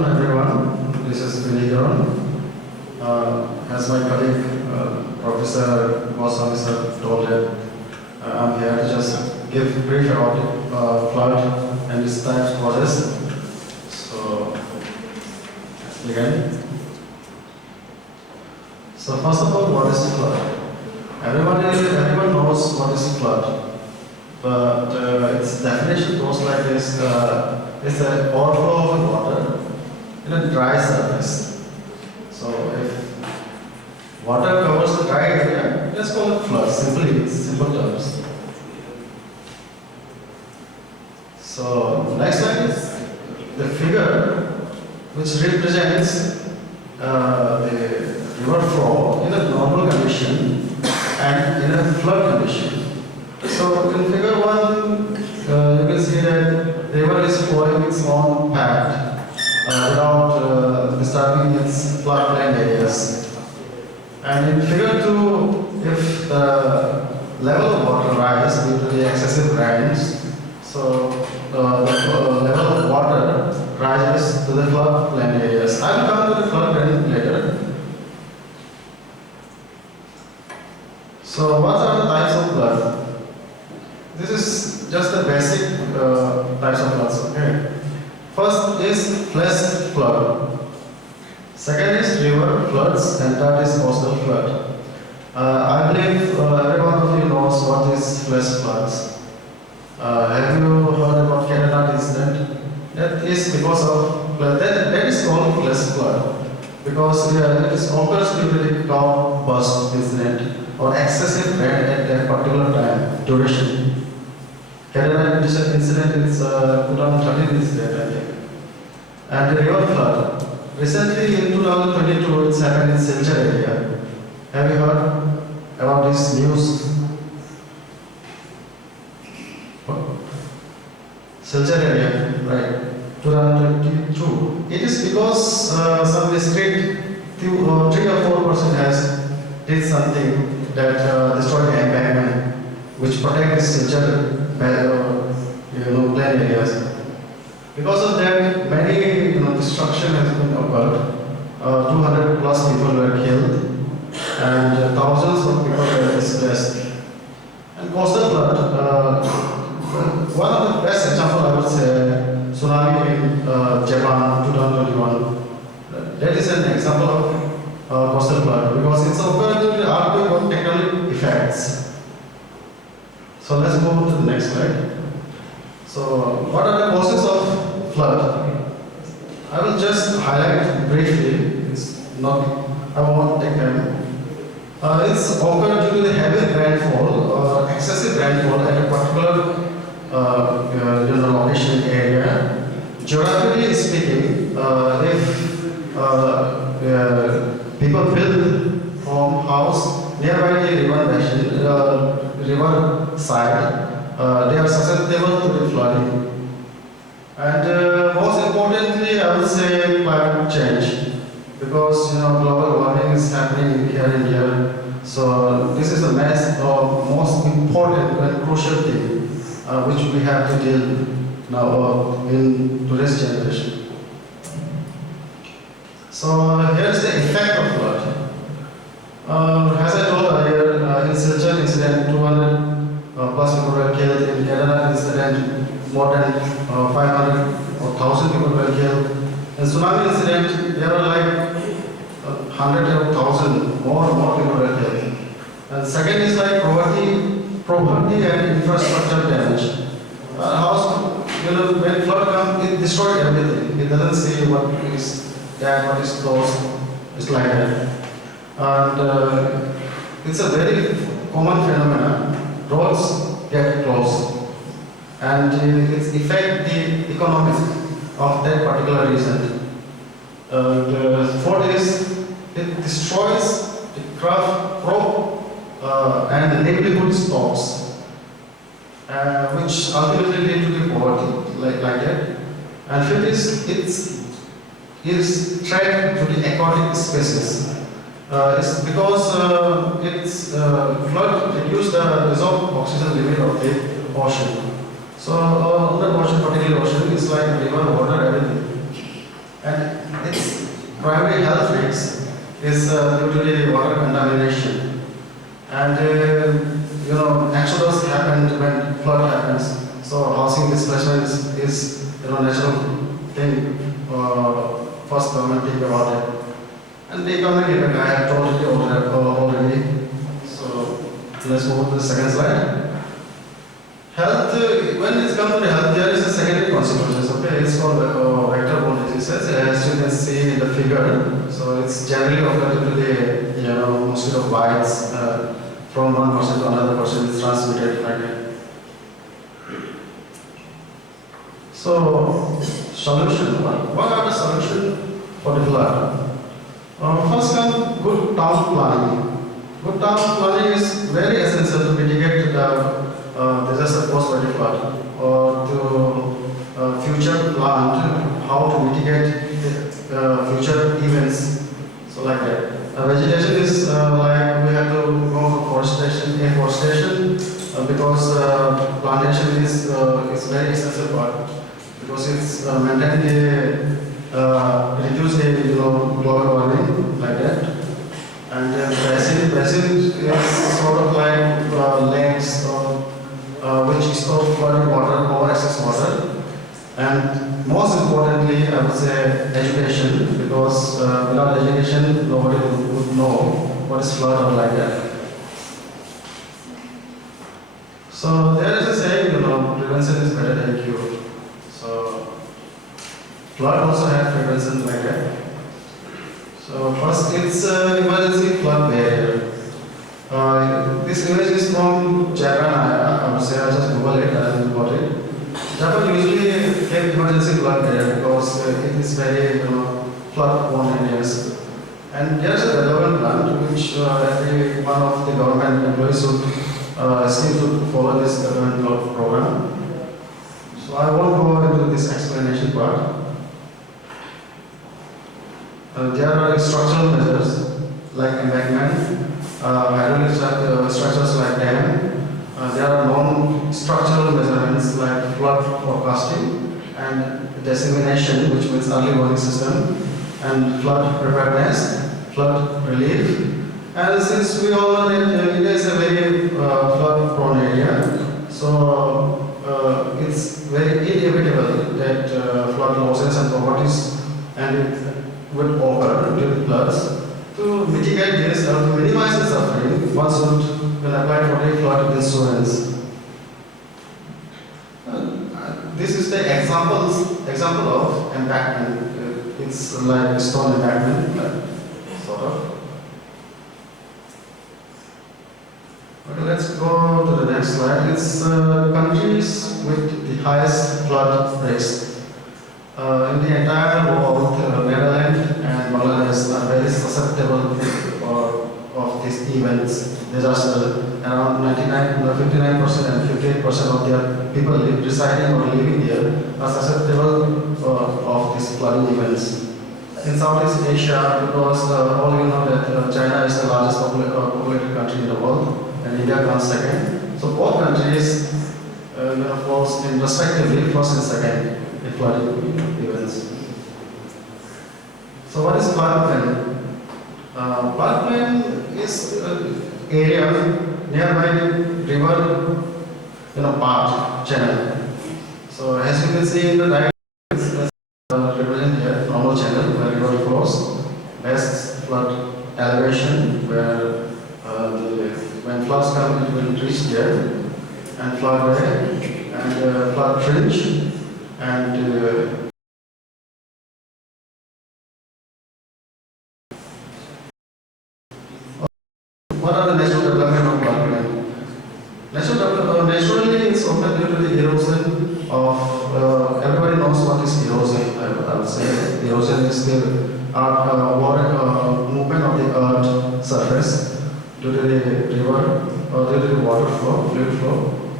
afternoon, everyone. This is Vinay. As my colleague, Professor Goswami sir told it, I'm here to just give brief about flood and its types causes. So, let's begin. So first of all, what is flood? Everyone knows what is flood, but its definition goes like this: it's an overflow of water in a dry surface. So if water covers the dry area, let's call it flood. Simply, it's simple terms. So next slide is the figure which represents the river flow in a normal condition and in a flood condition. So in figure 1, you can see that the river is flowing its own path without disturbing its floodplain areas. And in figure 2, if the level of water rises due to the excessive rains, so the level of water rises to the floodplain areas. I will come to the floodplain later. So what are the types of flood? This is just the basic types of floods. Okay. First is flash flood. Second is river floods, and third is coastal flood. I believe every one of you knows what is flash floods. Have you heard about Kerala incident? That is because of that is called flash flood because it is occurs due to the cloud burst incident or excessive rain at a particular time duration. Kerala incident is 2013 incident, I think. And the river flood. Recently in 2022, it's happened in Silchar area. Have you heard about this news? Silchar area, right? 2022. It is because some district 3 or 4% has did something that destroyed the embankment, which protects Silchar plain areas. Because of that, many destruction has been occurred. 200 plus people were killed, and thousands of people were displaced. And coastal flood. One of the best example I would say, tsunami in Japan 2021. That is an example of coastal flood because it's occurred due to earthquake or tectonic effects. So let's move to the next slide. So what are the causes of flood? I will just highlight briefly. It's not, I won't take time. It's occurred due to the heavy rainfall or excessive rainfall at a particular location area. Geographically speaking, if people build home house nearby the river basin, river side, they are susceptible to the flooding. And most importantly, I would say climate change, because global warming is happening here and here. So this is the most important and crucial thing which we have to deal now in today's generation. So here's the effect of flood. As I told earlier, in Silchar incident, 200 plus people were killed. In Kerala incident, more than 500 or 1,000 people were killed. In tsunami incident, there were like 100 or 1,000 more people were killed. And second is like poverty and infrastructure damage. When flood comes, it destroys everything. It doesn't see what is there, what is closed. It's like that. And it's a very common phenomenon. Roads get closed, and it affects the economy of that particular region. The fourth is it destroys the crop and the livelihood stocks, which ultimately lead to the poverty, like that. And fifth is it's threat to the aquatic species. It's because flood reduce the dissolved oxygen limit of the ocean. So on the ocean, particular ocean, is like river, water, everything. And its primary health risks is due to the water contamination. And exodus happened when flood happens. So housing displacement is natural thing. First government think about it. And the economic impact I have told you already. So let's move to the second slide. Health, when it's come to the health, there is a secondary consequences. Okay, it's called vector-borne diseases, as you can see in the figure. So it's generally occurred to the mosquito bites from one person to another person. It's transmitted like that. So solution. What are the solution for the flood? First come good town planning. Good town planning is very essential to mitigate the disaster caused by the flood, or to future plan how to mitigate the future events. So like that. Vegetation is like we have to go for afforestation, because plantation is very essential part, because it's maintain the reduce the global warming like that. And basin is sort of like lakes which store flooded water or excess water. And most importantly, I would say education, because without education, nobody would know what is flood or like that. So there is a saying, prevention is better than cure. So flood also has prevention like that. So first, it's emergency flood barrier. This image is from Japan. I would say I just Google it and got it. Japan usually have emergency flood barrier because it is very flood-prone areas. And there's a relevant plan which every one of the government employees should seem to follow this government program. So I won't go into this explanation part. There are structural measures like embankment, hydraulic structures like dam. There are non-structural measurements like flood forecasting and dissemination, which means early warning system, and flood preparedness, flood relief. And since we all know that India is a very flood-prone area, so it's very inevitable that flood losses and properties and it would occur during floods. To mitigate this or to minimize the suffering, one should apply for a flood insurance. This is the example of embankment. It's like stone embankment, sort of. Okay, let's go to the next slide. It's countries with the highest flood risk. In the entire world, Netherlands and Bangladesh are very susceptible of these events, disaster. Around 59% and 58% of their people residing or living there are susceptible of these flooding events. In Southeast Asia, because all you know that China is the largest populated country in the world, and India comes second. So both countries falls in respectively first and second in flooding events. So what is floodplain? Floodplain is area nearby river, path, channel. So as you can see in the diagram, it's represent here normal channel where river flows, best flood elevation where when floods come it will reach there, and floodway and flood fringe and what are the natural development of floodplain? Naturally, it's occurred due to the erosion of, everybody knows what is erosion, I would say. Erosion is the water, movement of the earth surface due to the river or due to the water flow, fluid flow,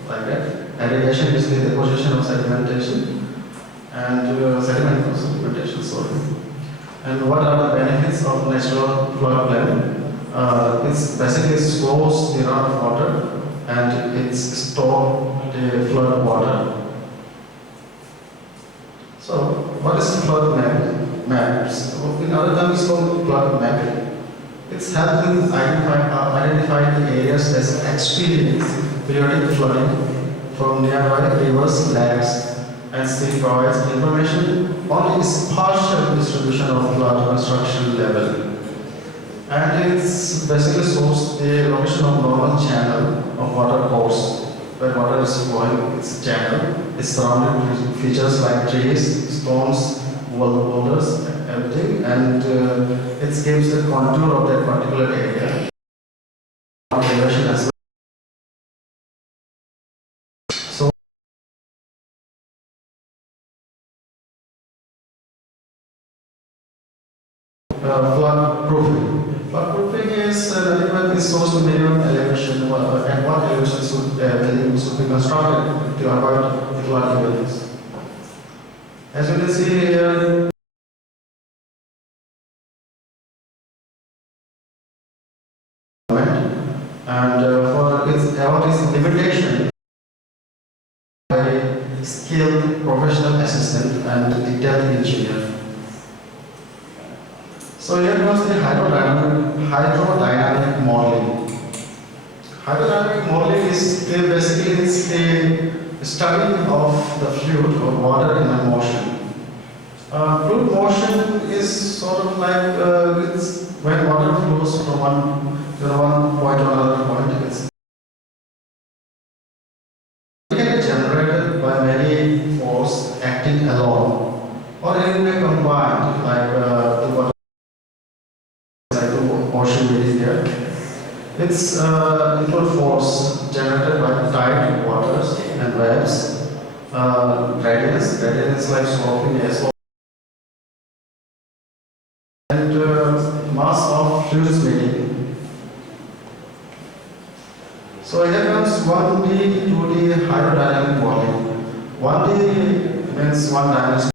like that. Irrigation is the deposition of sedimentation and sedimentation, sorry. And what are the benefits of natural floodplain? It's basically slows the run of water and it's store the flood water. So what is flood maps. In other terms, it's called flood mapping. It's helping identify the areas that experience periodic flooding from nearby rivers, lakes, and still provides information on its partial distribution of flood construction level. And it's basically shows the location of normal channel of water course where water is flowing its channel. It's surrounded with features like trees, stones, boulders, everything, and it gives the contour of that particular area. Elevation as well. So flood proofing. Flood proofing is when the source to minimum elevation and what elevation should be constructed to avoid the flood events. As you can see here, and for its limitation, very skilled professional assistant and detailed engineer. So here comes the hydrodynamic modeling. Hydrodynamic modeling is basically it's the study of the fluid or water in a motion. Fluid motion is sort of like it's when water flows from one point to another point. It's generated by many forces acting alone or in a combined, like the water. Ocean is there. It's input force generated by tide, waters, and waves. Radiance like sloping air, and mass of fluids meeting. So here comes 1D, 2D hydrodynamic modeling. 1D means one dimension.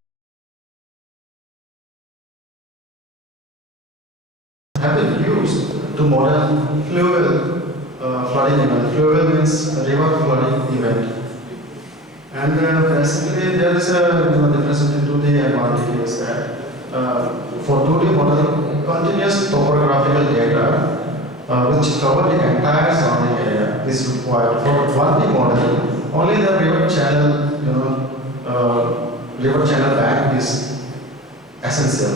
Have been used to model fluvial flooding event. Fluvial means river flooding event. And basically there is a difference between 2D and 1D is that for 2D model, continuous topographical data which cover the entire surrounding area is required. For 1D model, only the river channel, river channel bank is essential.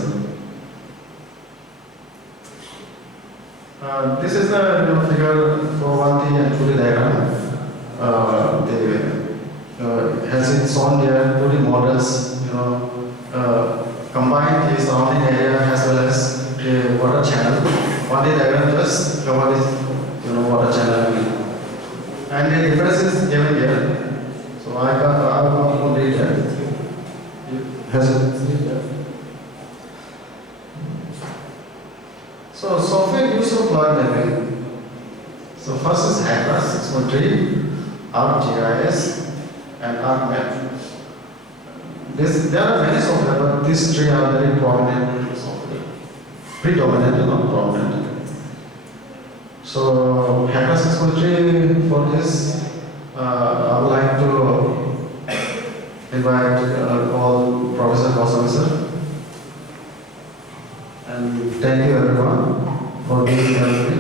This is the figure for 1D and 2D diagram. Has it shown there 2D models, combine the surrounding area as well as the water channel. 1D diagram just cover this, water channel. And the difference is given here. So I will read that. Has it? So software use of flood mapping. So first is HACRAS 6.3, ArcGIS, and ArcMap. There are many software, but these three are very prominent software. Predominant, not prominent. So HACRAS 6.3 for this, I would like to invite all Professor Goswami sir. And thank you everyone for being here with me.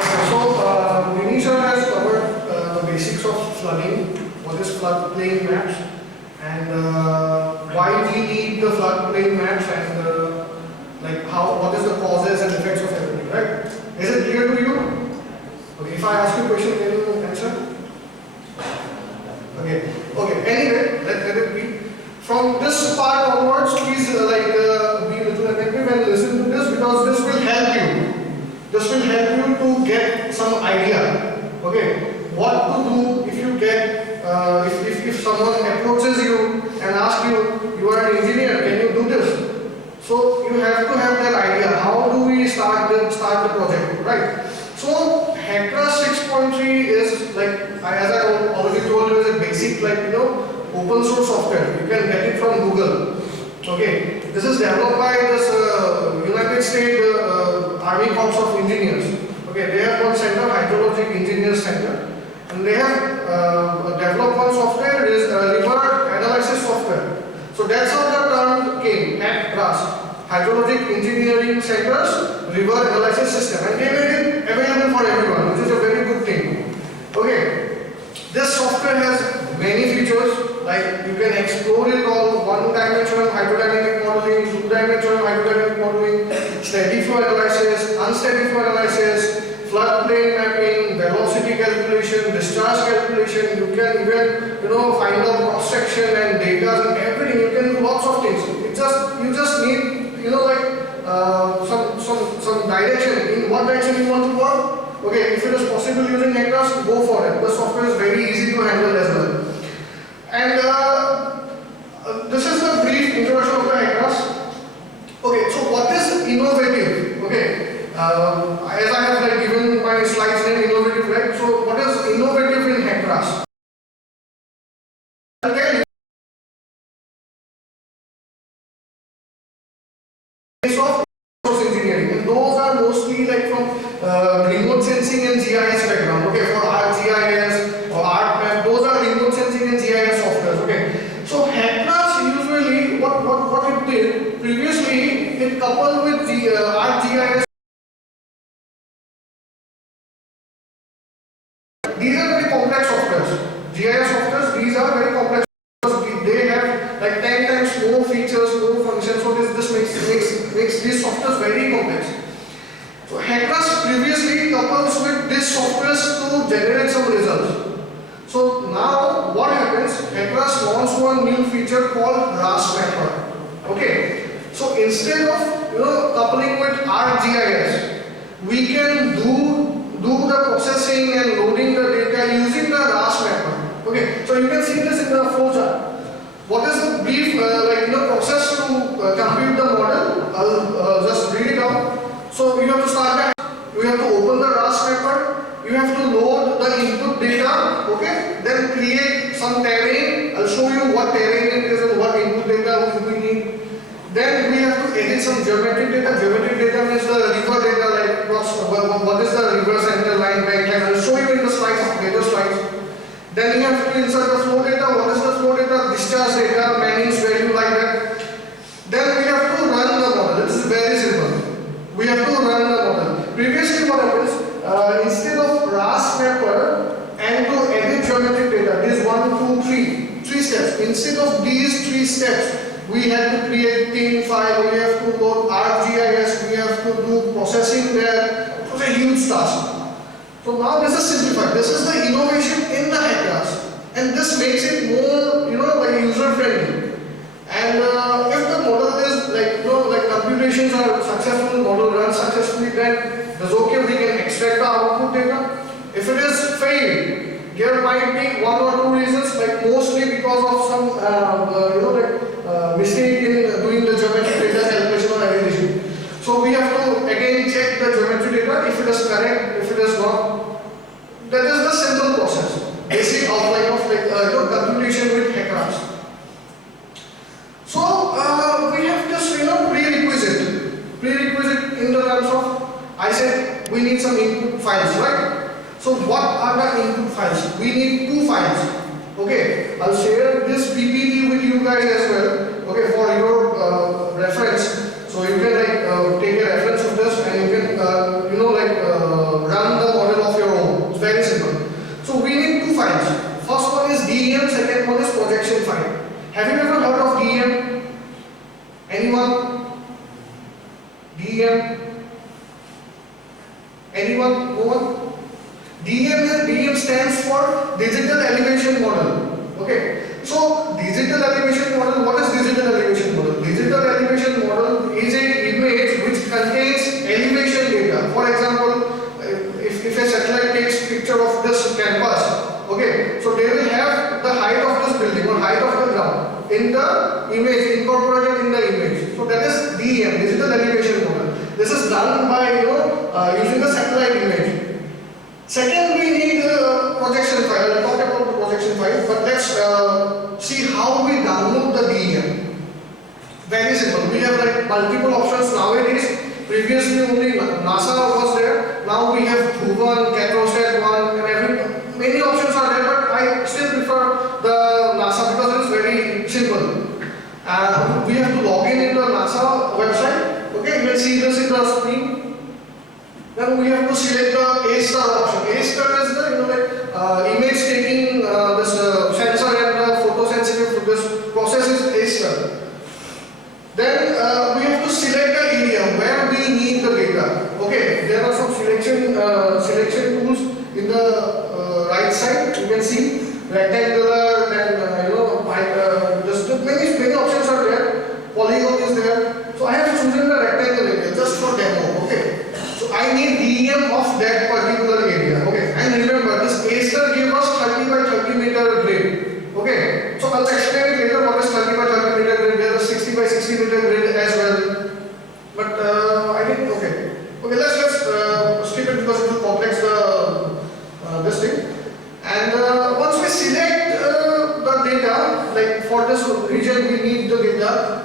Okay, so Vinisha has covered the basics of flooding, what is floodplain maps, and why we need the floodplain maps, and what is the causes and effects of everything, right? Is it clear to you? Okay, if I ask you a question, can you answer? Okay. Anyway, let it be. From this part onwards, please be little attentive and listen to this, because this will help you. This will help you to get some idea. Okay, what to do if you get if someone approaches you and asks you, you are an engineer, can you do this? So you have to have that idea. How do we start the project, right? So HACRAS 6.3 is as I already told you, is a basic open source software. You can get it from Google. Okay, this is developed by this United States Army Corps of Engineers. Okay, they have one center, Hydrologic Engineers Center, and they have developed one software is river analysis software. So that's how the term came, HACRAS, Hydrologic Engineering Centers River Analysis System, and they made it available for everyone, which is a very good thing. Okay, this software has many features, like you can explore it all: one-dimensional hydrodynamic modeling, two-dimensional hydrodynamic modeling, steady flow analysis, unsteady flow analysis, floodplain mapping, velocity calculation, discharge calculation. You can even find out cross section and data and everything. You can do lots of things. You just need some direction in what direction you want to work. Okay, if it is possible using HACRAS, go for it. The software is very easy to handle as well. And this is the brief introduction of the HACRAS. Okay, so what is innovative? Okay, as I have given my slides name innovative, right? So what is innovative in HACRAS? I'll tell you. Of resource engineering, and those are mostly from remote sensing and GIS background. Okay, for ArcGIS or ArcMap, those are remote sensing and GIS softwares. Okay, so HACRAS usually what it did previously, it coupled with the ArcGIS. These are very complex softwares. GIS softwares, these are very complex. They have 10 times more features, more functions, so this makes these softwares very complex. So HACRAS previously couples with these softwares to generate some results. So now what happens? HACRAS launched one new feature called RAS Mapper. Okay. So instead of coupling with ArcGIS, we can do the processing and loading the data using the RAS Mapper. Okay. So you can see this in the flowchart. What is the brief process to compute the model? I'll just read it out. So you have to start that. You have to open the RAS mapper. You have to load the input data. Okay. Then create some terrain. I'll show you what terrain it is and what input data we need. Then we have to edit some geometric data. Geometric data means the river data, what is the river center line, bank line. I'll show you in the slides, later slides. Then you have to insert the flow data. What is the flow data? Discharge data, Manning's value, like that. Then we have to run the model. This is very simple. We have to run the model. Previously what happens, instead of RAS mapper and to edit geometric data, this 1, 2, 3 steps. Instead of these 3 steps, we have to create thin file, we have to load ArcGIS, we have to do processing there. It was a huge task. So now this is simplified. This is the innovation in the HACRAS, and this makes it more, user friendly. And if the model is computations are successful, model runs successfully, then it's okay. We can extract the output data. If it is failed, there might be 1 or 2 reasons, mostly because of some mistake in doing the geometric data calculation or aggregation. So we have to again check the geometry data if it is correct, if it is not. That is the simple process. Basic outline of computation with HACRAS. So we have this prerequisite in the terms of, I said we need some input files, right? So what are the input files? We need 2 files. Okay, I'll share this PPT with you guys as well. Okay, for your reference. So you can take a reference of this and you can run the model of your own. It's very simple. So we need 2 files. First one is DEM, second one is projection file. Have you ever heard of DEM? Anyone? DEM? Anyone? No one? DEM stands for Digital Elevation Model. Okay. So digital elevation model, what is digital elevation model? Digital elevation model is an image which contains elevation data. For example, if a satellite takes picture of this campus, okay, so they will have the height of this building or height of the ground in the image, incorporated in the image. So that is DEM, digital elevation model. This is done by using the satellite image. Second, we need the projection file. I'll talk about the projection file, but let's see how we download the DEM. Very simple. We have multiple options nowadays. Previously only NASA was there. Now we have Bhuvan, Catrosat 1, and many options are there. But I I still prefer the NASA because it is very simple. We have to log in the NASA website. Okay, you will see this in the screen. Then we have to select the A-star option. A-star is the image taking this sensor and the photosensitive. This process is A-star. Then we have to select the area where we need the data. Okay, there are some selection tools in the right side. You can see rectangular, then just many options are there. Polygon is there. So I have chosen the rectangle area just for demo. Okay, so I need DEM of that particular area. Okay, and remember this A-star gave us 30 by 30 meter grid. Okay, so I'll explain it later what is 30 by 30 meter grid. There is 60 by 60 meter grid as well. But I think okay. Okay, let's skip it because it will complex this thing. And once we select the data, like for this region we need the data.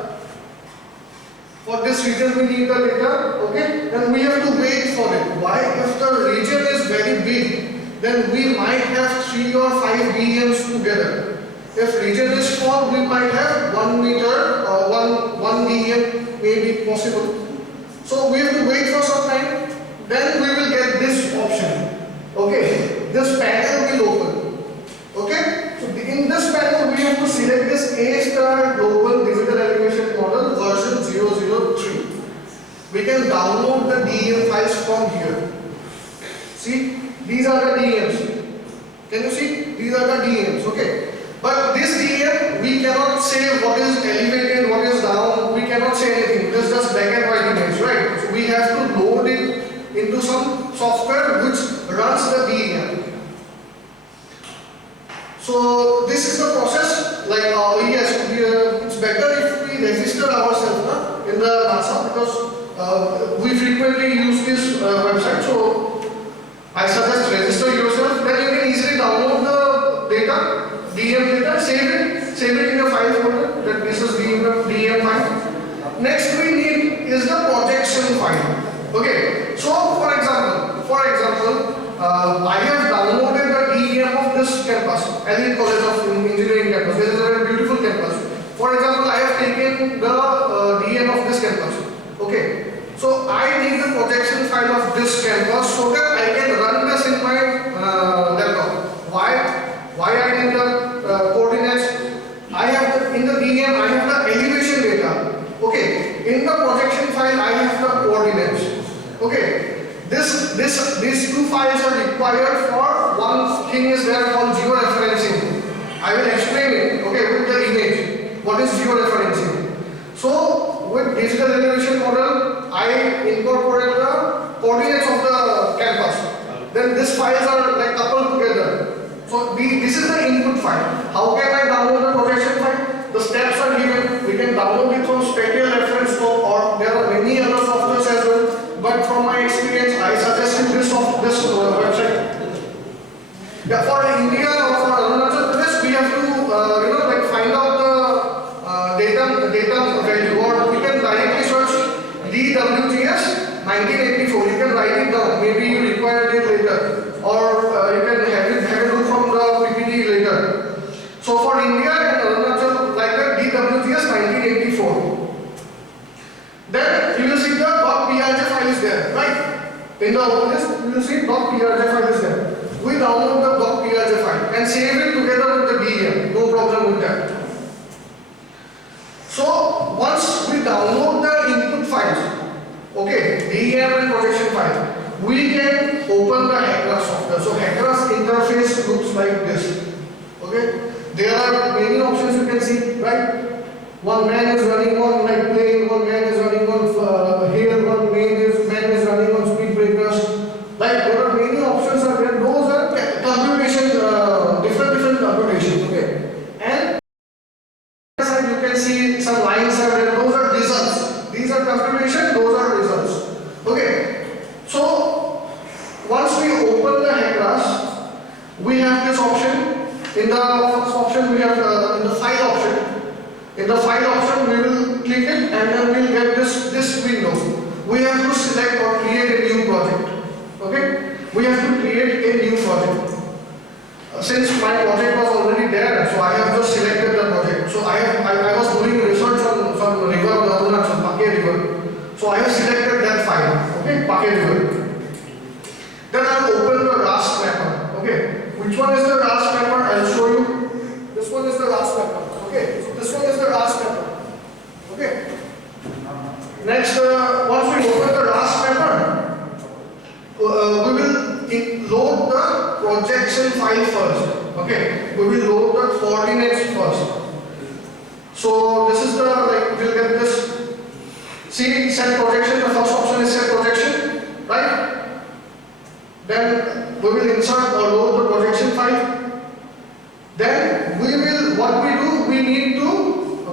For this region we need the data. Okay, then we have to wait for it. Why? If the region is very big, then we might have 3 or 5 DMs together. If region is small, we might have 1 meter or one DM may be possible. So we have to wait for some time. Then we will get this option. Okay, this panel will open. Okay, so in this panel we have to select this A-star global digital elevation model version 003. We can download the DEM files from here. See, these are the DEMs. Can you see? These are the DEMs. Okay. But this DEM, we cannot say what is elevated, what is down, we cannot say anything. It is just black and white image, right? So we have to load it into some software which runs the DEM. So this is the process. Like yes, it's better if we register ourselves in the NASA because we frequently use this website. So I suggest register yourself. Then you can easily download the data. DEM data, save it in a file folder. That this is DEM file. Next we need is the projection file. Okay. So for example, I have downloaded the DEM of this campus, Elite College of Engineering campus. This is a beautiful campus. For example, I have taken the DEM of this campus. Okay. So I need the projection file of this campus so that I can run this in my laptop. Why I need the coordinates? I have in the DEM I have the elevation data. Okay. In the projection file I have the coordinates. Okay. These two files are required for one thing is there called georeferencing. I will explain it. Okay, with the image. What is georeferencing? So with digital elevation model, I incorporate the coordinates of the campus. Then these files are like coupled together. So this is the input file. How can I download the projection file? The steps are given. We can download it from Spatial Reference Scope or there are many other softwares as well. But from my experience, I suggested this website. Yeah, for India or for Arunachal Pradesh, we have to find out the data value, or we can directly search DWGS 1984. You can write it down. Maybe you require it later, or you can have it look from the PPT later. So for India and Arunachal, like the DWGS 1984. Then you will see the .prj file is there, right? In the open list, you will see .prj file is there. We download the .prj file and save it together with the DEM. No problem with that. So once we download the input files, okay, DEM and projection file, we can open the HACRA software. So HACRA's interface looks like this. Okay, there are many options you can see, right? One man is running on like plane, one man is running on hill, one man is running on speed breakers. Like there are many options are there. Those are computation, different computations. Okay, and you can see some lines are there. Those are results. These are computation. Those are results. Okay, so once we open the HACRAs, we have this option. In the first option, we have in the file option. In the file option, we will click it and then we will get this window. We have to select or create a new project. Okay? We have to create a new project. since my project was already there, so I have just selected the project. So I was doing research on some river, Arunachal, Pake river. So I have selected that file, okay, Pake river. Then I will open the RAS mapper, okay. Which one is the RAS mapper? I will show you. This one is the RAS mapper, okay. So this one is the RAS mapper, okay. Next, once we open the RAS mapper, we will load the projection file first. Okay, we will load the coordinates first. So this is the we'll get this. See, set projection. The first option is set projection, right? Then we will insert or load the projection file. Then what we do, we need to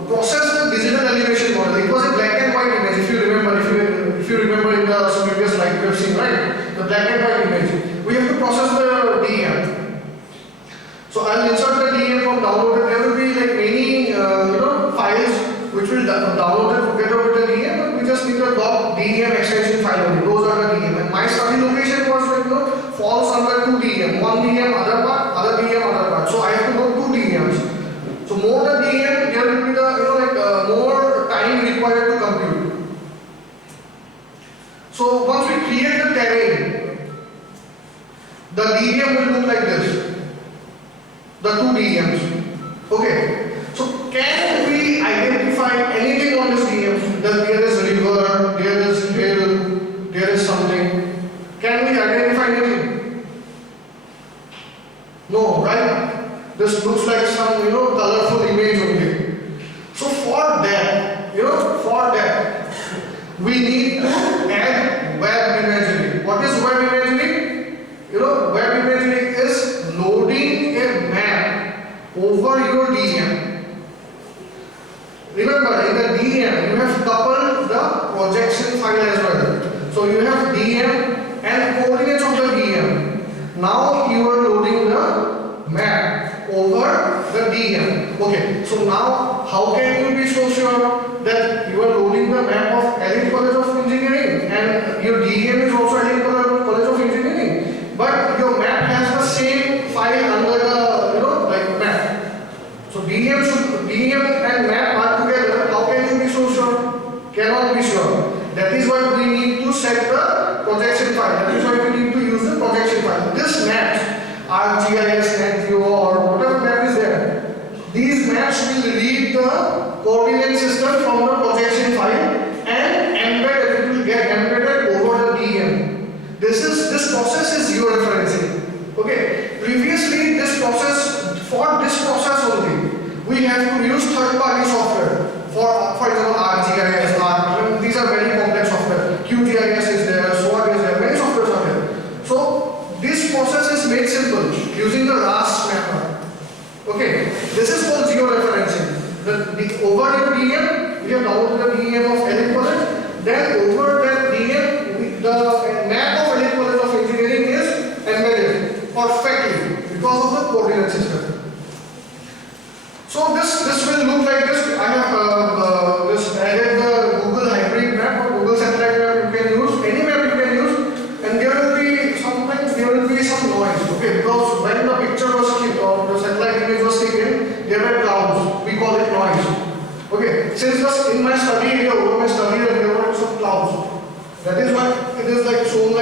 process the digital elevation model. It was a black and white image. If you remember in the previous slide we have seen, right? The black and white image. We have to process the DEM. So I will insert the DEM from downloaded. There will be many files which will download it together with the DEM, but we just need the .dem extension file only. Those are the DEM. And my study location was falls under two DEM. One DEM other part, other DEM other part. So I have to go two DEMs. So more the DEM, there will be the more time required to compute. So once we create the terrain, the DEM will look like this. The two DEMs. Okay. So can we identify anything on this DEM? That there is river, there is hill, there is something. Can we identify anything? No, right? This looks like some colorful image only. So for that, we need to add web imagery. What is web imagery? Web imagery is loading a map over your DEM. Remember, in the DEM, you have coupled the projection file as well. So you have DEM and coordinates of the DEM. Now you are loading the map over the DEM. Okay, so now how can you be so sure that you are loading the map of Elite College of Engineering and your DEM is also Elite College of Engineering, but your map has the same file under the map. So DEM and map are together. How can you be so sure? Cannot be sure. That is why we need to set the projection file. That is why we need to use the projection file. This maps, ArcGIS, NetGeo or whatever map is there, these maps will read the coordinate system from the projection file and it will get embedded over the DEM. This process is georeferencing. Okay. Previously, for this process only, we have to use third-party software. For example, ArcGIS, these are very complex software. QGIS is there, SWOT is there, many softwares are there. So this process is made simple using the RAS mapper. Okay, this is called georeferencing. Over your DEM, we have downloaded the DEM of Elite College. Then over that DEM, the map of Elite College of Engineering is embedded perfectly because of the coordinate system. So this will look like this. I have just added the Google hybrid map or Google satellite map you can use, any map you can use, and sometimes there will be some noise. Okay, because when the picture was clicked or the satellite image was taken, there were clouds. We call it noise. Okay, since in my study area, over my study area, there were some clouds. That is why it is shown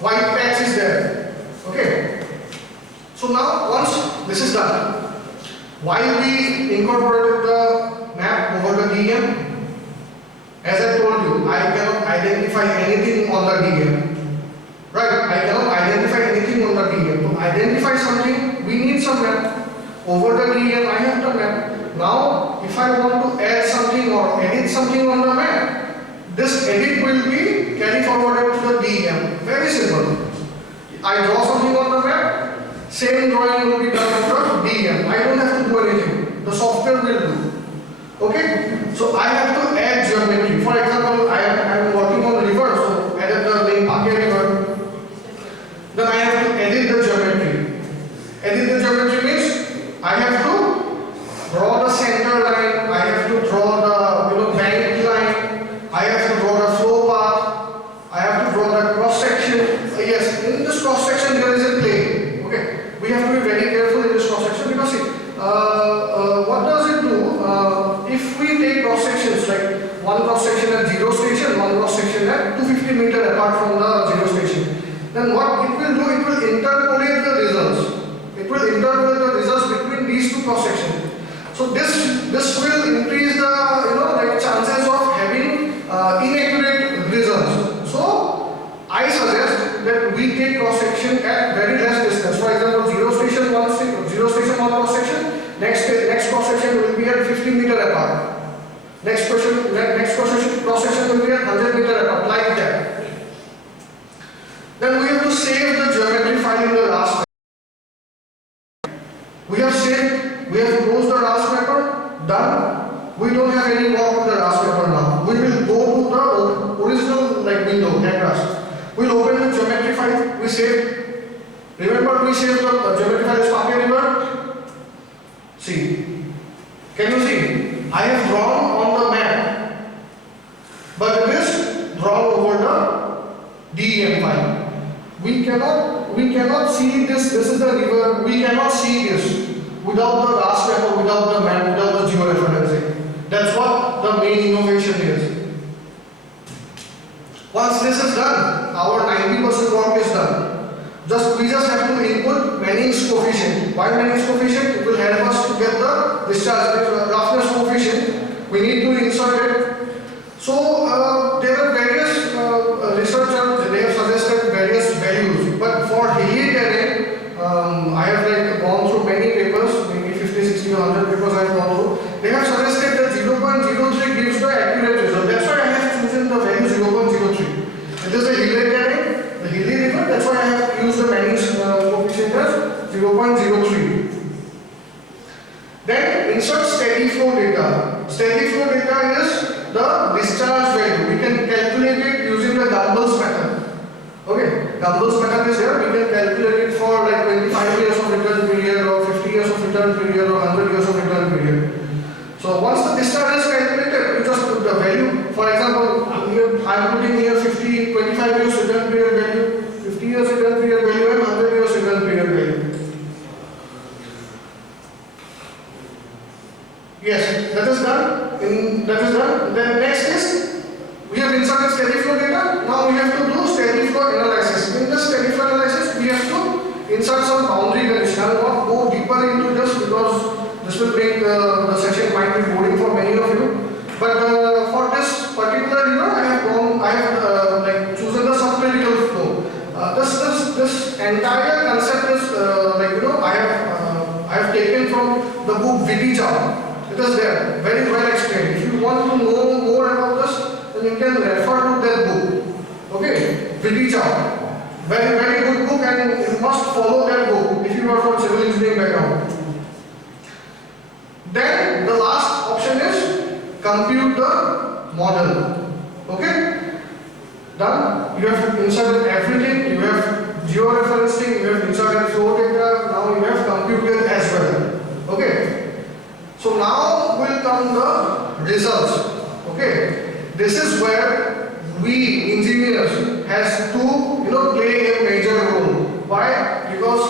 white patch is there. Okay. So now once this is done, while we incorporated the map over the DEM, as I told you, I cannot identify anything on the DEM. Right? I cannot identify anything on the DEM. To identify something, we need some map. Over the DEM, I have the map. Now, if I want to add something or edit something on the map, this edit will be carried forwarded to the DEM. Very simple. I draw something on the map, same drawing will be done on the DEM. I don't have to do anything. The software will do. Okay? So I have to add geometry. For example, I am working on river, so added the name Pake river. Then I have to edit the geometry. Edit the geometry means I have to draw the center line, I have to draw the bank line, I have to draw the flow path, I have to draw the cross section. Yes, in this cross section there is a plane. Okay, we have the results between these two cross sections. So this will increase the chances of having inaccurate results. So I suggest that we take cross section at very less distance. For example, zero station one cross section. Next cross section will be at 50 meter apart. Next cross section will be at 100 meter apart, like that. Then we have to save the geometry file in the RAS. We have closed the RAS mapper, done. We don't have any work with the RAS mapper now. We will go to the original window, NetRAS. We'll open the geometry file, we save. Remember, we saved the geometry file as Papia River. See, can you see? I have drawn on the map, but it is drawn over the DEM file. We cannot see this. This is the river. We cannot see this without the RAS mapper, without the map, without the georeferencing. That's what the main innovation is. Once this is done, our 90% work is done. We just have to input Manning's coefficient. Why Manning's coefficient? It will help us to get the discharge roughness coefficient. We need to insert it. So there are various researchers. They have suggested various values. But for hilly terrain, I have gone through many papers, maybe 50, 60, 100 papers I have gone through. They have suggested that 0.03 gives the accurate result. That's why I have chosen the value 0.03. It is a hilly terrain, the hilly river. That's why I have used the Manning's coefficient as 0.03. Then insert steady flow data. Steady flow data is the discharge value. We can calculate it using the Gumbel's method. Okay, Gumbel's method is here. We can calculate it for 25 years of return period, or 50 years of return period, or 100 years of return period. So once the discharge is calculated, you just put the value. For example, I am putting here 25 years return period value, 50 years return period value, and 100 years return period value. Yes, that is done. Then next is, we have inserted steady flow data. Now we have to do steady flow analysis. In the steady flow analysis, we have to insert some boundary condition. I will not go deeper into this because this will make the session might be boring for many of you. But for this particular, I have chosen the subcritical flow. This entire concept is I have taken from the book Viti Chow. It is there, very well explained. If you want to know more about this, then you can refer to that book. Okay, Viti Chow. Very, very good book, and you must follow that book if you are from civil engineering background. Then the last option is compute the model. Okay? Done. You have inserted everything. You have georeferencing. You have inserted flow data. Now you have computed as well. Okay? So now will come the results. Okay? This is where we engineers has to play a major role. Why? Because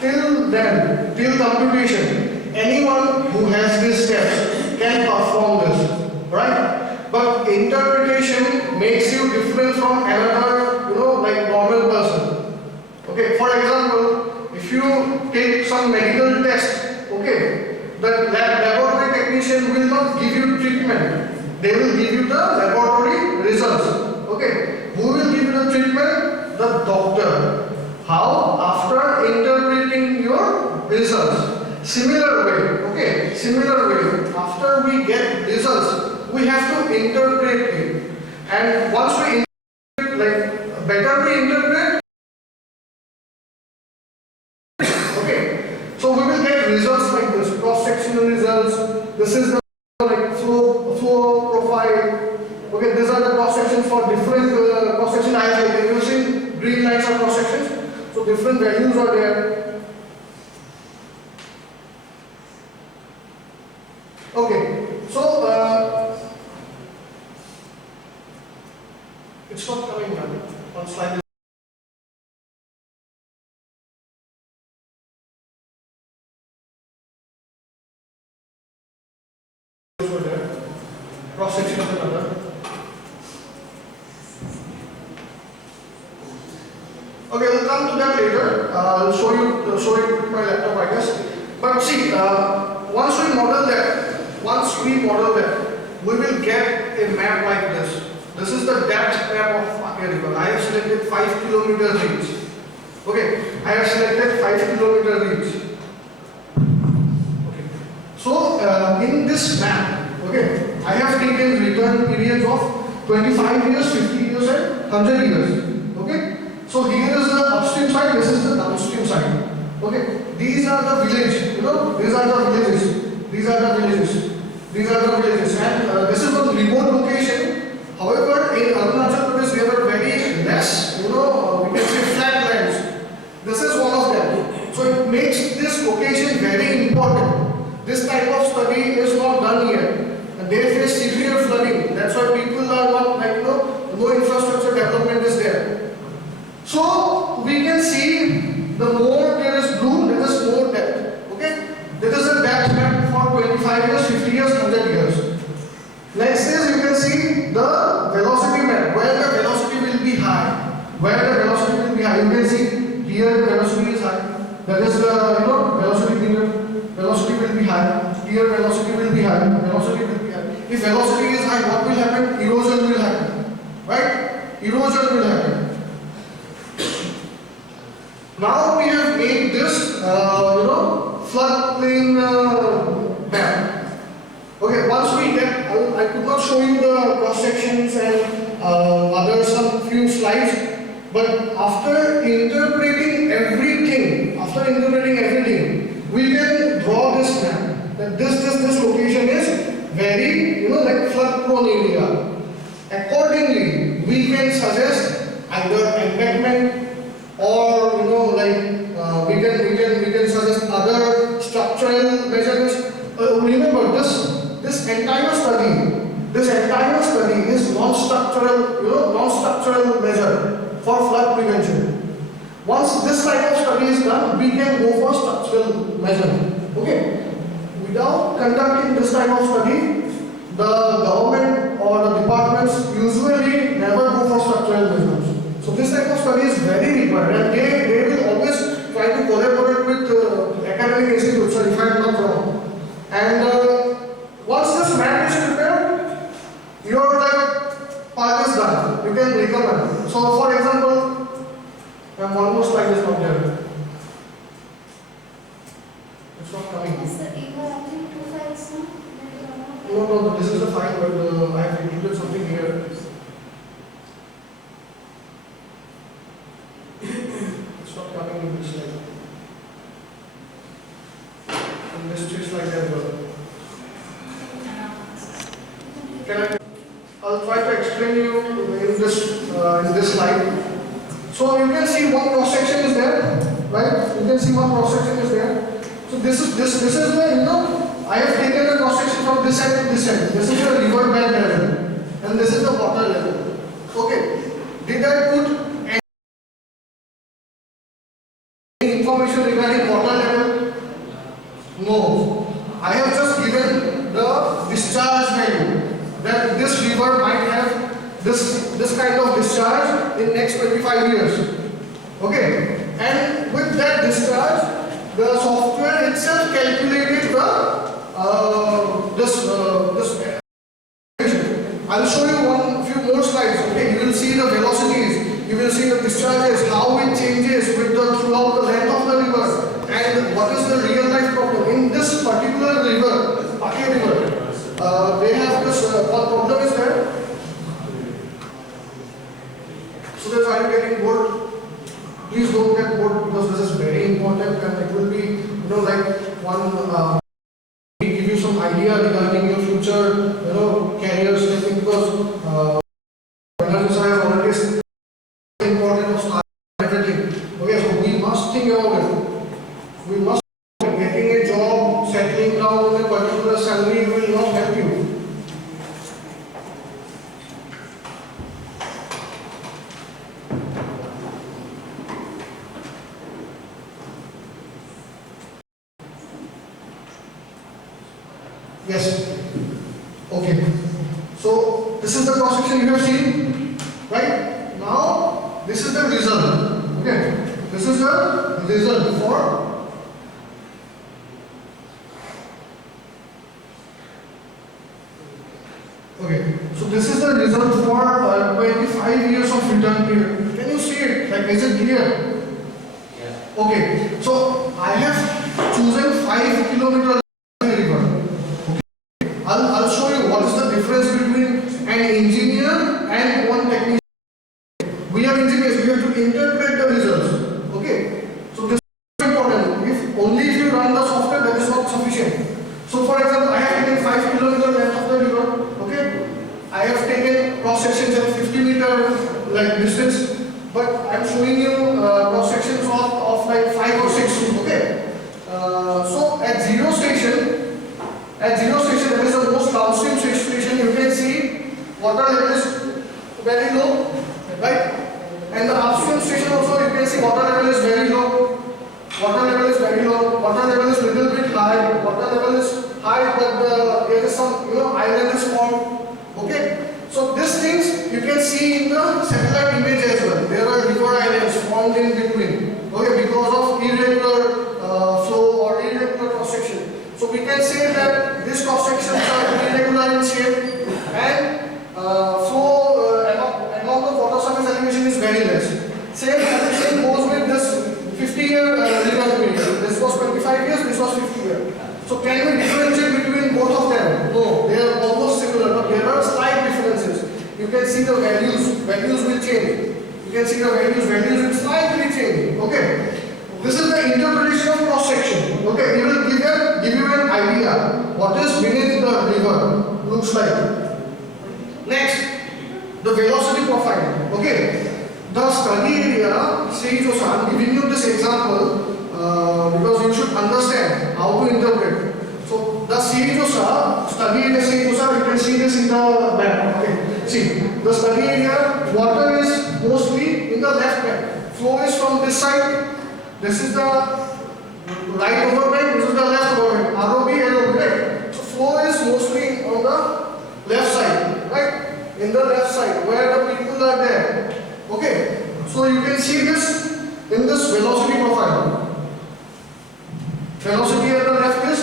till computation, anyone who has these steps can perform this, right? But interpretation makes you different from another, normal person. Okay, for example, if you take some medical test, okay, the laboratory technician will not give you treatment. They will give you the laboratory results. Okay, who will give you the treatment? The doctor. How? After interpreting your results. Similar way, after we get results, we have to interpret it. And once we interpret, better we interpret, okay. So we will get results like this, cross-sectional results. This is the flow profile. Okay, these are the cross-sections for different cross-section. I have using green lines are cross-sections. So different values are there. Okay, so it's not coming now. On slide. Cross section of another. Okay, we'll come to that later. I'll show it with my laptop, I guess. But see, once we model that, we will get a map like this. This is the depth map of Pake River. I have selected 5 kilometer reach. Okay, I have selected 5 kilometer reach. Okay. So in this map, okay, I have taken return periods of 25 years, 50 years, and 100 years. Okay. So here is the upstream side. This is the downstream side. Okay. These are the villages. You know, these are the villages. These are the villages. These are the villages, and this is one remote location. However, in Arunachal Pradesh, there are very less, we can say flat lands. This is one of them. So it makes this location very important. This type of study is not done yet. And they face severe flooding. That's why people are not no infrastructure development is there. So we can see the more there is blue, there is more depth. Okay? There is a depth map for 25 years, 50 years, 100 years. Next is you can see the velocity map, where the velocity will be high. Where the velocity will be high. You can see here the velocity is high. That is velocity period. Velocity will be high. Here velocity will be high. Velocity will be high. If velocity is high, what will happen? Erosion will happen. Right? Erosion will happen. Now we have made this floodplain map. Okay, once we get, I could not show you the cross sections and other some few slides, but after interpreting everything, we can draw this map. That this location is very, like flood prone area. Accordingly, we can suggest either embankment or we can suggest other structural measures. Remember this entire study is non-structural measure for flood prevention. Once this type of study is done, we can go for structural measure. Okay. Without conducting this type of study, the government or the departments usually never go for structural measures. So this type of study is very required, and they will always try to collaborate with academic institutes, if I am not wrong. And once this map is prepared, your part is done. You can recommend. So for example, almost slide is not there. It's not coming. Sir, you are having 2 files now? No, this is the file, but I have included something here. It's not coming in this slide. In this 2 slide as well. I'll try to explain you in this slide. So you can see one cross section is there, right? You can see one cross section is there. So this is the I have taken a cross section from this side to this side. This is the river bed level, and this is the water level. Okay. Did I put any information regarding water level? No. I have just given the discharge value that this river might have this kind of discharge in next 25 years. Okay. And with that discharge, the software itself calculated this. I'll show you few more slides. Okay, you will see the velocities, you will see the discharges, how it changes throughout the length of the river, and what is the real life problem in this particular river, Pake River. They have this. What problem is there? So that's why you're getting bored. Please don't get bored, because this is very important, and it will be, like one. Give you some idea regarding your future, career stepping, because energy science already is important of start everything. Okay, so we must think about it. We must getting a job, settling down in a particular salary will not help you. Yes. Okay. So this is the cross section you have seen, right? Now this is the result. Okay. This is the result for Okay, so this is the result for 25 years of return period. Can you see it? Like, is it clear? Yeah. Okay, so I have chosen 5 kilometer river. Okay, I'll show you what is the difference between an engineer and one technician. We are engineers, we have to interpret the results. Okay, so this is important. If you run the software, that is not sufficient. So for example, I have taken 5 kilometer length of the river. Okay, I have taken cross sections at 50 meter like distance, but I'm showing you cross sections of like 5 or 6. Okay, so at zero station, that is the most downstream station. You can see water level is very low, right? And the upstream station also you can see water level is very low. Water level is very low. Water level is little bit high. Water level is high, but there is some island is formed. Okay. So these things you can see in the satellite image as well. There are river islands formed in between. Okay, because of irregular flow or irregular cross section. So we can say that these cross sections are irregular in shape and flow amount of water surface elevation is very less. Same goes with this 50-year river period. This was 25 years, this was 50 years. So can we differentiate between both of them? No, they are almost similar, but there are slight differences. You can see the values will change. You can see the values will slightly change. Okay. This is the interpretation of cross section. Okay, it will give you an idea what is beneath the river looks like. Next, the velocity profile. Okay. The study area, CHOSA, I'm giving you this example because you should understand how to interpret. So the CHOSA, study area CHOSA, you can see this in the map. Okay, see, the study area, water is mostly in the left bank. Flow is from this side. This is the right overbank, this is the left overbank. ROB, LOB, right? So flow is mostly on the left side, right? In the left side, where the people are there. Okay, so you can see this in this velocity profile. Velocity at the left is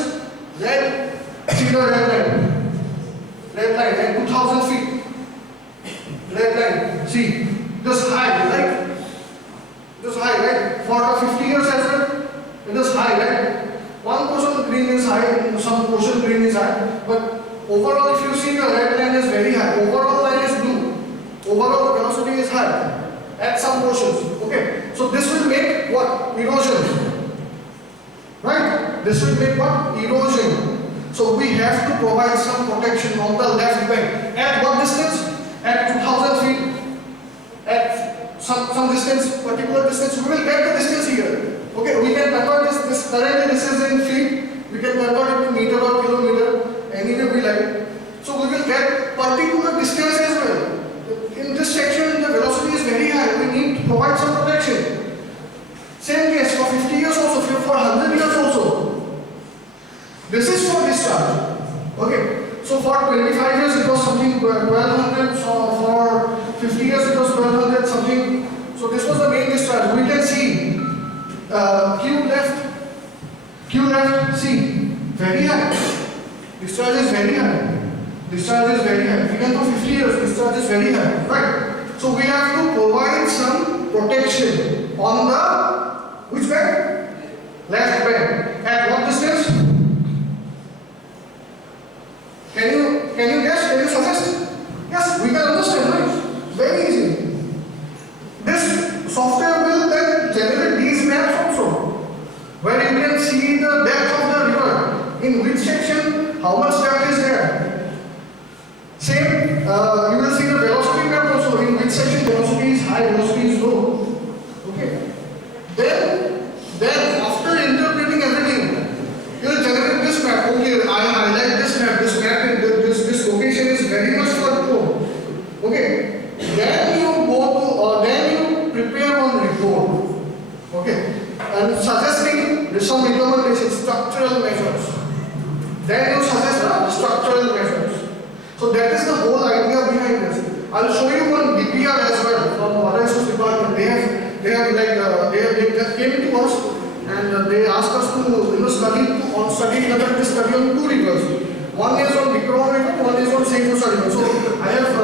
red, see the red line at 2000 feet. Red line, see, this high, right? This high, right? For the 50 years as well, it is high, right? One portion green is high, some portion green is high, but overall if you see the red line is very high, overall line is blue. Overall the velocity is high at some portions. Okay, so this will make what? Erosion. Right? This will make what? Erosion. So we have to provide some protection on the left bank. At what distance? At 2000 feet. At some distance, particular distance. We will get the distance here. Okay, we can convert this currently this is in feet. We can convert it to meter or kilometer. Anyway we like. So we will get particular distance as well. In this section, the velocity is very high. We need to provide some protection. Same case for 50 years also, for 100 years also. This is for discharge. Okay. So for 25 years it was something 1200. So for 50 years it was 1200 something. So this was the main discharge. We can see Q left. See, very high. Discharge is very high. Discharge is very high. Even for 50 years, discharge is very high. Right. So we have to provide some protection on the which bank? Left bank. At what distance? Can you guess? Can you suggest? Yes, we can understand, right? Very easy. This software will then generate these maps also, where you can see the depth of the river, in which section, how much depth is there. Same, you will see the velocity map also, in which section velocity is high, velocity is low. Okay. Then after interpreting everything, you will generate this map. Okay, I highlight this map. This location is very much for flow. Okay. Then you go to, then you prepare one report. Okay. And suggesting some implementation, structural measures. Then you suggest the structural measures. So that is the whole idea behind this. I'll show you one DPR as well from Water Resource Department. They came to us and they asked us to study conduct this study on two rivers. One is on Vikram River, one is on St. Lucia River. So I have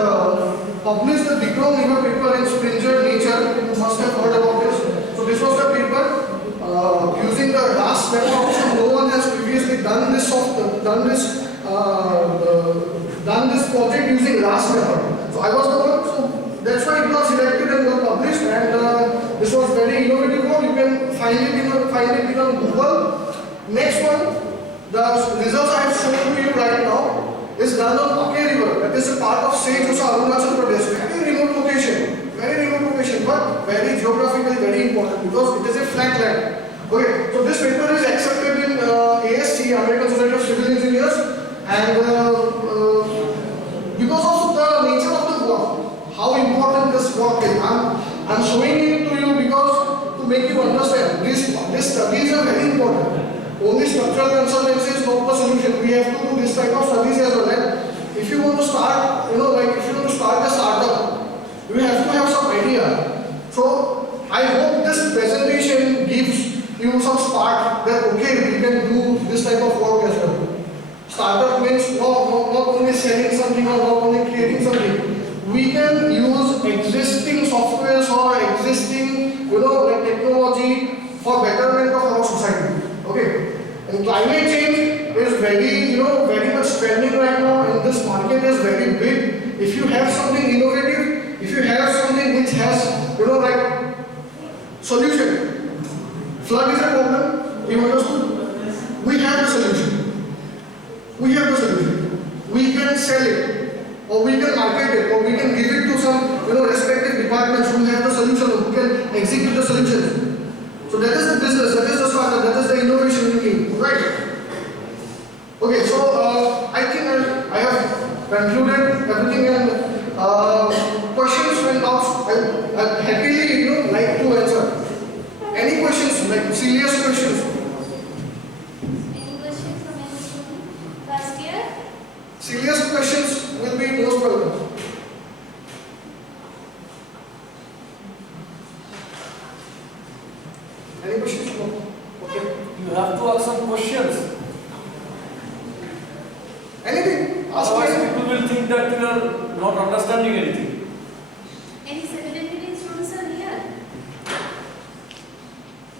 published the Vikram River paper in Springer Nature. You must have heard about this. So this was the paper using the RAS method option. No one has previously done this project using RAS method. So I was the one. So that's why it was selected and got published. And this was very innovative work. You can find it on Google. Next one. The results I have shown to you right now is done on Ake River. That is a part of St. Lucia, Arunachal Pradesh. Very remote location, but very geographically very important because it is a flat land. Okay, so this paper is accepted in ASC, American Society of Civil Engineers, and because of the nature of the work, how important this work is. I'm showing it to you because to make you understand these studies are very important. Only structural consultancy is not the solution. We have to do this type of studies as well. And if you want to start, if you want to start a startup, you have to have some idea. So I hope this presentation gives you some spark that okay, we can do this type of work as well. Startup means not only selling something or not only creating something. We can use existing softwares or existing, technology for betterment of our society. Okay. And climate change is very much trending right now, and this market is very big. If you have something innovative, if you have something which has, solution. Flood is a problem, you understood? We have the solution. We can sell it, or we can market it, or we can give it to some, respective departments who have the solution, who can execute the solution. So that is the business, that is the startup, that is the innovation you need, right? Okay, so I think I have concluded everything, and questions and doubts I happily like to answer. Any questions, like serious questions? Any questions from any student last year? Serious questions will be most welcome. Any questions? No? Okay. You have to ask some questions. Anything? Ask Otherwise, me. people will think that you are not understanding anything. Any civil engineering students are here?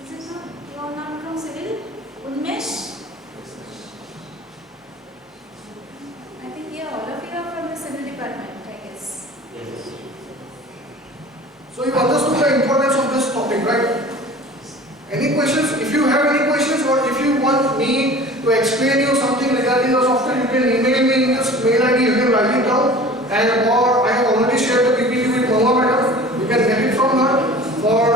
Is it not? You are not from civil? Unmesh? I think yeah, all of you are from the civil department, I guess. So you understood the importance of this topic, right? Any questions? If you have any questions, or if you want me to explain you something regarding the software, you can email me in this mail ID, you can write it down, and or I have already shared the PPT with Mama Madam, you can get it from her, or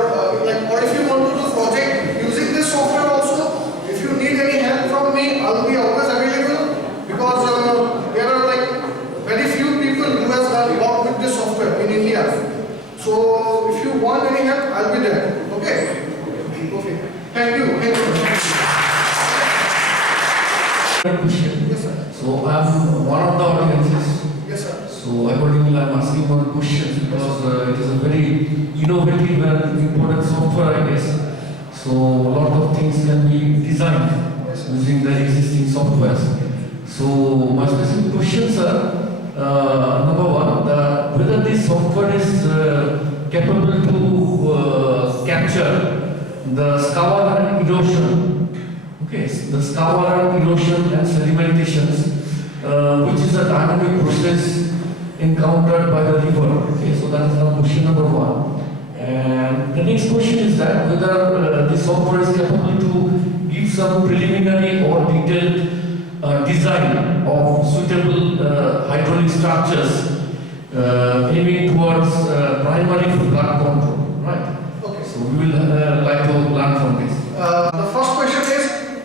if you want to do project using this software also, if you need any help from me, I'll be always available, because there are very few people who has done work with this software in India. So if you want any help, I'll be there. Okay? Okay. Thank you. Question. Yes, sir. So I'm one of the audiences. Yes, sir. So accordingly, I'm asking one questions because it is a very innovative and important software, I guess. So a lot of things can be designed using the existing softwares. So my specific questions are number one, whether this software is capable to capture the scour and erosion. Okay, the scour and erosion and sedimentations, which is a dynamic process encountered by the river. Okay, so that is now question number one. And the next question is that whether this software is capable to give some preliminary or detailed design of suitable hydraulic structures aiming towards primary flood control. Right? Okay. So we will like to learn from this. The first question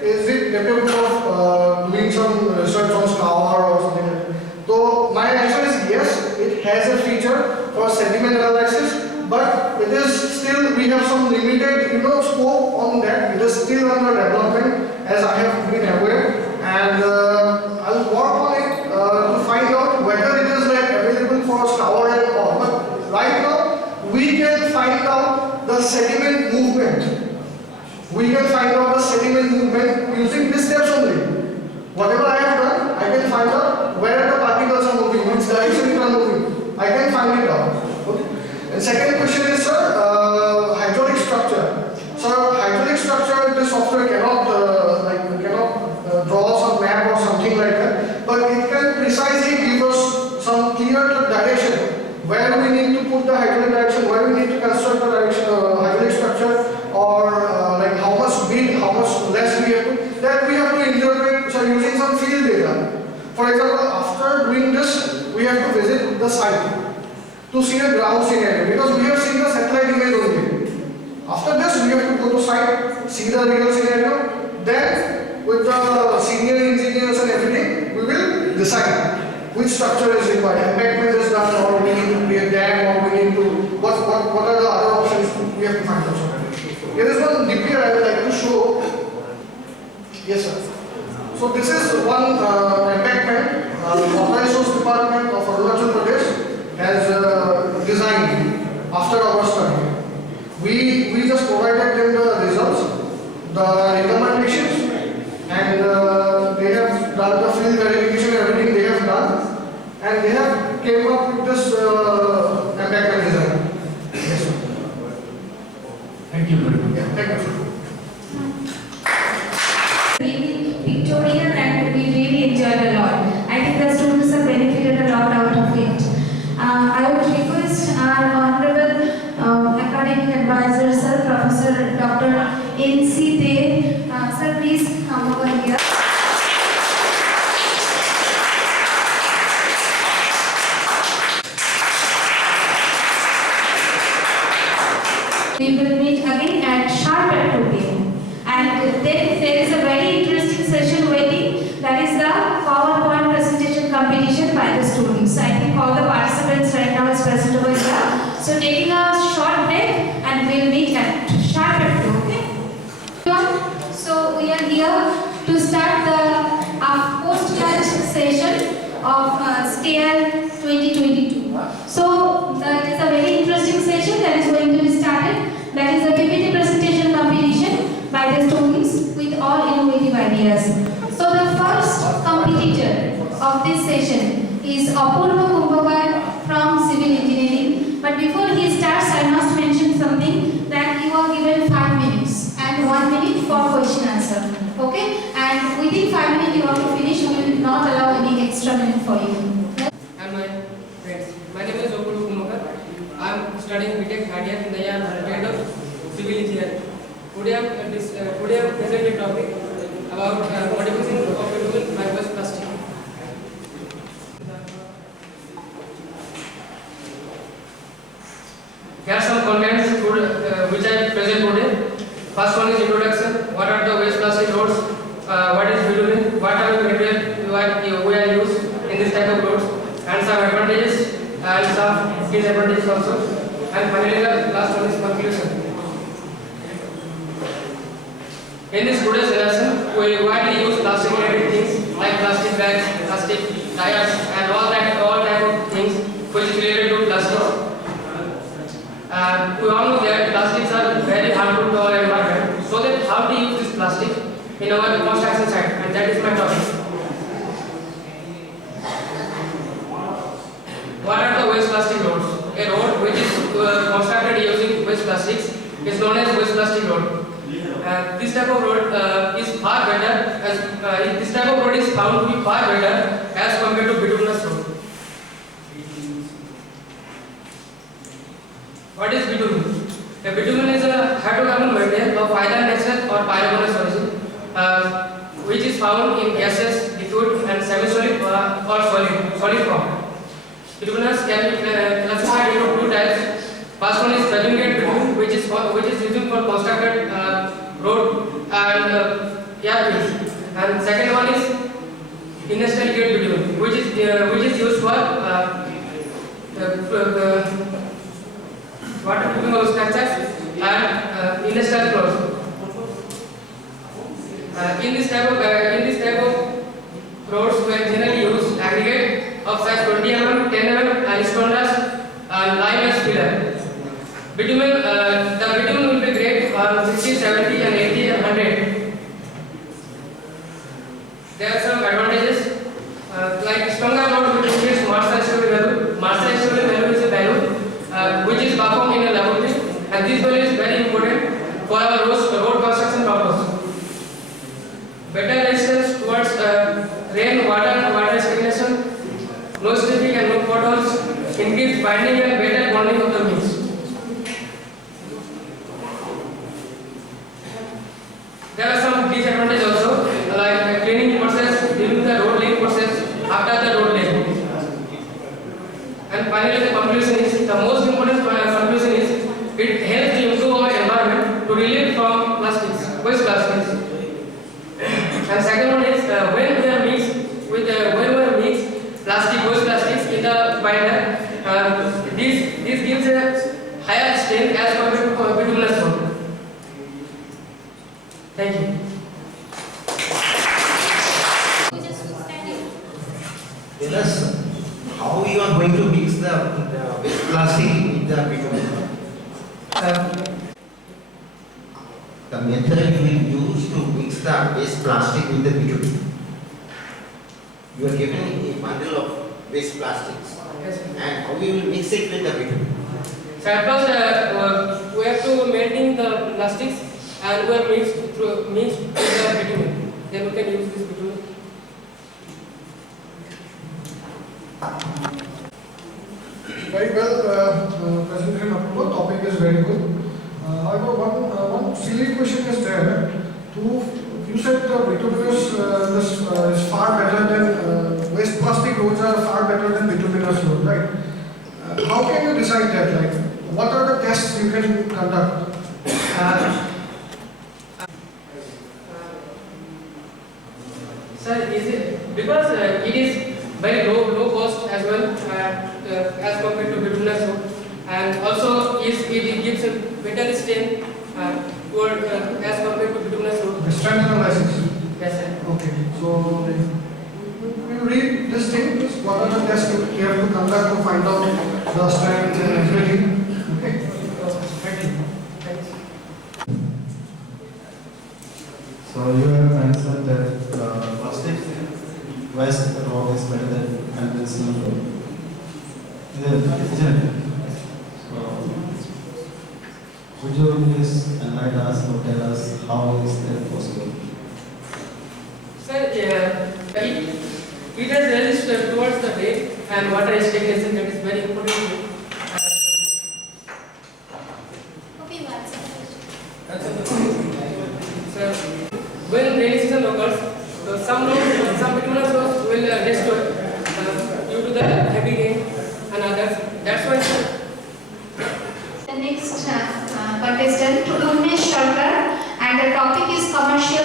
is it capable of doing some research on scour or something like that? So my answer is yes, it has a feature for sediment analysis, but it is still, we have some limited scope on that. It is still under development, as I have been aware, and I'll work on it to find out whether it is available for scour and all. But right now, we can find out the sediment movement. We can find out the sediment movement using these steps only. Whatever I have done, I can find find it out. Okay. And second question is, sir, hydraulic structure. Sir, hydraulic structure, the software cannot draw some map or something like that, but it can precisely give us some clear direction where we need to put the hydraulic direction, where we need to construct the direction, hydraulic structure, or like how much big, how much less we have to. That we have to interpret, so using some field data. For example, after doing this, we have to visit the site to see the ground scenario, because we have seen the satellite image only. After this, we have to go to site, see the real scenario. Then, with the senior engineers and everything, we will decide which structure is required. Embankment is done, or we need to create dam, or we need to what are the other options we have to find out. Here is one DPR I would like to show. Yes, sir. So this is one embankment. Water Resource Department of Arunachal Pradesh has designed after our study. We just provided them the results, the recommendations, and they have done the field verification, everything they have done, and they have came up with this embankment design. Yes, sir. Thank you very much. Yeah, thank you, sir. Really pictorial and we really enjoyed a lot. I think the students have benefited a lot out of it. I would request our Honorable Academic Advisor, Sir, Professor Dr. N.C. Dey. Sir, please come over here. We will meet again at sharp at 2 p.m. And then there is a very interesting session waiting, that is the PowerPoint presentation competition by the students. I think all the participants right now is present over here. So taking a short break and we'll meet at sharp at 2, okay? So we are here to start the post-lunch session of SCALE 2022. So that is a very interesting session that is going to be started. That is a PPT presentation competition by the students with all innovative ideas. So the first competitor of this session is Apurva Kumbhakar from Civil Engineering. But before he starts, I must mention something, that you are given 5 minutes and 1 minute for question answer. Okay? And within 5 minutes you have to finish. We will not allow any extra minute for you. And my friends, my name is Apurva Kumbhakar. I am studying BTech third year in the year of Civil Engineering. Today I am presenting a topic about modification of bitumen by waste plastic. Here are some contents which I present today. First one is introduction. What are the waste plastic roads? What is bitumen? What are the materials we are used in this type of roads? And some advantages and some disadvantages also. And finally, the last one is conclusion. In this today's lesson, we will widely use plastic related things like plastic bags, plastic tires, and all type of things which is related to plastics. We all know that plastics are very harmful to our environment. So that how to use this plastic in our construction site, and that is my topic. What are the waste plastic roads? A road which is constructed using waste plastics is known as waste plastic road. This type of road is far better. This type of road is found to be far better as compared to bituminous road. What is bitumen? A bitumen is a hydrocarbon material of either natural or pyrogenous origin, which is found in gaseous, liquid, and semi-solid or solid form. Bituminous can be classified into two types. First one is conjugate bitumen, which is used for constructed road and airfields. And second one is industrial grade bitumen, which is used for waterproofing structures and industrial floors. In this type of roads, we generally use aggregate of size 20 mm, 10 mm, and stone dust and lime as filler. Bitumen, the bitumen will be grade 60, 70, and 80, and 100. There are some advantages like stronger road will increase mass stability value. Mass stability value is a binding and better bonding of the mix. There are some disadvantages also, like cleaning process during the road laying process, after the road laying. And finally, the conclusion is, the most important conclusion is, it helps to improve our environment to relieve from plastics, waste plastics. And second one is, when we are mix plastic, waste plastics in the binder, this gives a higher strength as compared to bituminous road. Thank you. You just stand here. Tell us how you are going to mix the waste plastic with the bitumen. The method you will use to mix the waste plastic with the bitumen. You are given a bundle of waste plastics, Yes. and how you will mix it with the bitumen. So at first, we have to maintain the plastics and we are mixed with the bitumen. Then we can use this bitumen. Very well, presentation Apurva, topic is very good. However, one silly question is there. You said the bituminous is far better than waste plastic roads are far better than bituminous roads, right? How can you decide that? Like, what are the tests you can conduct? Sir, is it because it is very low cost as well as compared to bituminous road, and also it gives a better strength toward as compared to bituminous road. The strength analysis. Yes, sir. Okay, so we will read this thing. What are the tests you have to conduct to find out the strength and everything? Okay. Thank you. Thanks. So you have mentioned that plastic waste road is better than conventional road. Isn't it? So would you please enlighten us or tell us how is that possible? Sir, it has reached towards the drain and water is taken. That is very important. Okay, you answer the question. Sir, when rainy season occurs, some bituminous roads will destroy due to the heavy rain and others. That's why, sir, The next contestant, Urmesh Sharkar, and the topic is commercial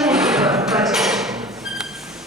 project.